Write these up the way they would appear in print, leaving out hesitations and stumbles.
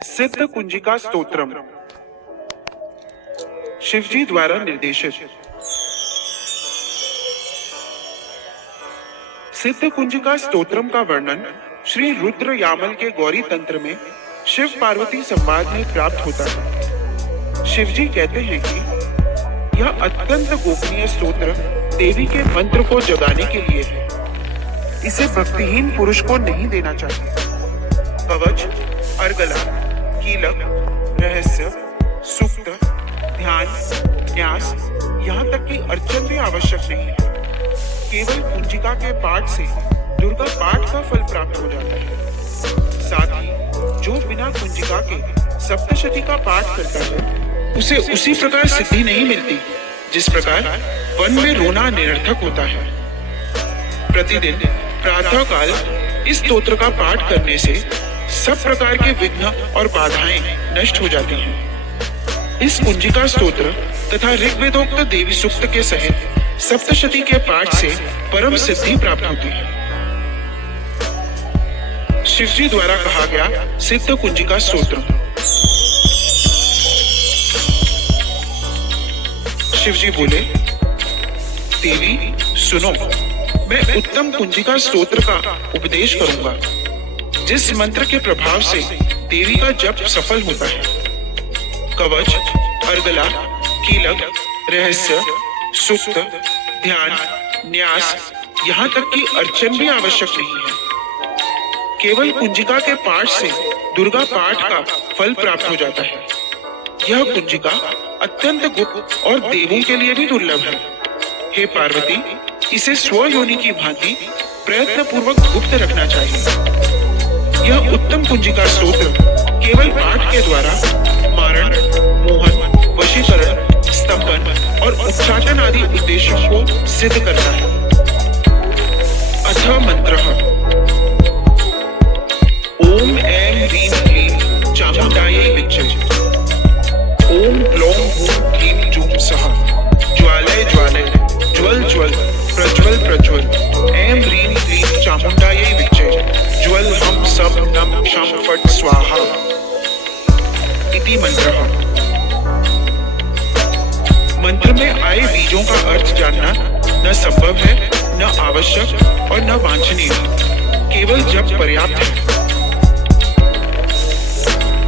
सिद्ध कुंजिका स्तोत्रम शिवजी द्वारा निर्देशित। सिद्ध कुंजिका स्तोत्रम का वर्णन श्री रुद्र यामल के गौरी तंत्र में शिव पार्वती संवाद में प्राप्त होता है। शिवजी कहते हैं कि यह अत्यंत गोपनीय स्तोत्र देवी के मंत्र को जगाने के लिए है। इसे भक्तिहीन पुरुष को नहीं देना चाहिए। कवच, अर्गला, कीलक, रहस्य, सूक्त, ध्यान, न्यास, यहाँ तक कि अर्चन भी आवश्यक नहीं है। केवल कुंजिका के पाठ से दुर्गा पाठ का फल प्राप्त हो जाता है। साथ ही जो बिना कुंजिका के सप्तशती का पाठ करता है उसे उसी प्रकार सिद्धि नहीं मिलती जिस प्रकार वन में रोना निरर्थक होता है। प्रतिदिन प्रातः काल इस स्तोत्र का पाठ करने से सब प्रकार के विघ्न और बाधाएं नष्ट हो जाती हैं। इस कुंजिका स्तोत्र तथा ऋग्वेदोक्त देवी सूक्त के सहित सप्तशती के पाठ से परम सिद्धि प्राप्त होती है। शिवजी द्वारा कहा गया सिद्ध कुंजिका स्तोत्र। शिवजी बोले, देवी सुनो, मैं उत्तम कुंजिका स्तोत्र का उपदेश करूंगा जिस मंत्र के प्रभाव से देवी का जप सफल होता है। कवच, अर्गला, कीलक, रहस्य, सूक्त, ध्यान, न्यास, यहाँ तक कि अर्चन भी आवश्यक नहीं है। केवल कुंजिका के पाठ से दुर्गा पाठ का फल प्राप्त हो जाता है। यह कुंजिका अत्यंत गुप्त और देवों के लिए भी दुर्लभ है। हे पार्वती, इसे स्वयोनि की भांति प्रयत्न पूर्वक गुप्त रखना चाहिए। यह उत्तम कुंजिका स्तोत्र केवल पाठ के द्वारा मारण, मोहन, वशीकरण, स्तंभन और उच्चाटन आदि उद्देश्यों को सिद्ध करता है। अथ मंत्रः ओम ऐं ह्रीं क्लीं चामुंडायै विच्चे। ओम ग्लौं हूं क्लीं जूं सः ज्वालय ज्वालय ज्वल ज्वल प्रज्वल प्रज्वल। ऐं ह्रीं क्लीं चामुंडायै विच्चे ज्वल हम सब नम क्षम फट स्वाहा इति मंत्रः। मंत्र में आए बीजों का अर्थ जानना न संभव है, न आवश्यक और न वांछनीय, केवल जप पर्याप्त है।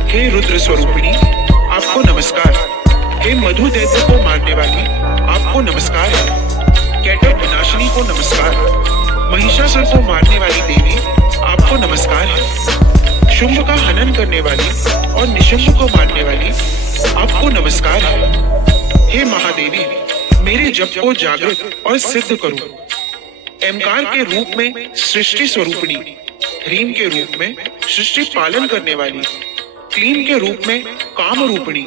हे रुद्र स्वरूपिणी, आपको नमस्कार। हे मधु दैत्य को मारने वाली, आपको नमस्कार है। कैटव विनाशिनी को नमस्कार। महिषासुर को मारने वाली देवी, आपको नमस्कार है। शुंभ का हनन करने वाली और निशुंभ को मारने वाली, आपको नमस्कार है। हे महादेवी, मेरे जप को जागृत और सिद्ध करो। एमकार के रूप में सृष्टि स्वरूपिणी, ह्रीम के रूप में सृष्टि पालन करने वाली, क्लीम के रूप में काम रूपिणी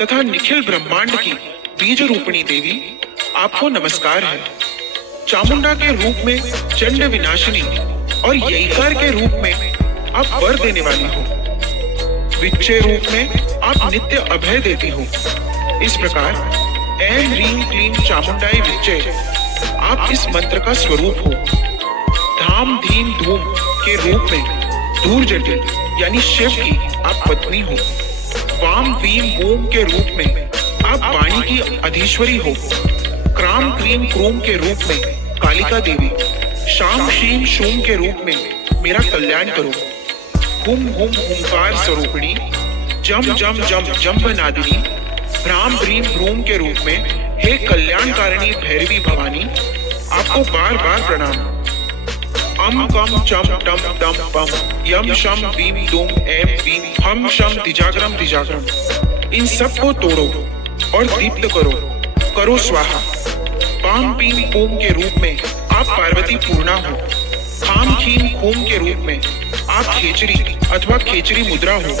तथा निखिल ब्रह्मांड की बीज रूपिणी देवी, आपको नमस्कार है। चामुंडा के रूप में चंड विनाशिनी और यईकार के रूप में आप वर देने वाली हो। विच्चे रूप में आप नित्य अभय देती हो। इस प्रकार ऐं ह्रीं क्लीं चामुंडाई विच्चे आप इस मंत्र का स्वरूप हो। धाम धीम धूम के रूप में धूर जटिल यानी शिव की आप पत्नी हो। वाम वीम ओम के रूप में आप वाणी की अधीश्वरी हो। क्राम क्रीम क्रूम के रूप में कालिका देवी, शाम शीम शूम के रूप में मेरा कल्याण करो। हुम हुम हुंकार स्वरूपिणी, जम जम जम जम्बनादिनी, भ्राम भ्रीम भ्रूम के रूप में हे कल्याणकारिणी भैरवी भवानी, आपको बार बार प्रणाम। अम कम चम टम टम पम यम शम वीम दूम ऐं वीम हम शम दिजाग्रम दिजाग्रम। इन सब को तोड़ो और दीप्त करो, करो स्वाहा। पाम पीम पूम के रूप में आप पार्वती पूर्णा हो। खाम खीम खूम के रूप में आप खेचरी अथवा खेचरी मुद्रा हो।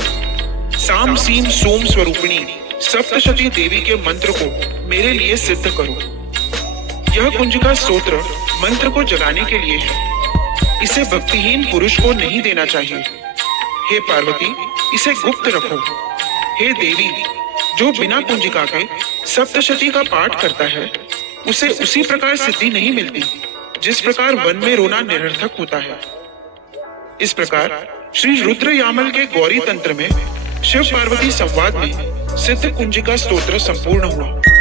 साम सीम सोम स्वरूपिणी सप्तशती देवी के मंत्र को मेरे लिए सिद्ध करो। यह कुंजिका स्तोत्र मंत्र को जगाने के लिए है। इसे भक्तिहीन पुरुष को नहीं देना चाहिए। हे पार्वती, इसे गुप्त रखो। हे देवी, जो बिना कुंजिका के सप्तशती का पाठ करता है उसे उसी प्रकार सिद्धि नहीं मिलती जिस प्रकार वन में रोना निरर्थक होता है। इस प्रकार श्री रुद्र यामल के गौरी तंत्र में शिव पार्वती संवाद में सिद्ध कुंजिका स्तोत्र संपूर्ण हुआ।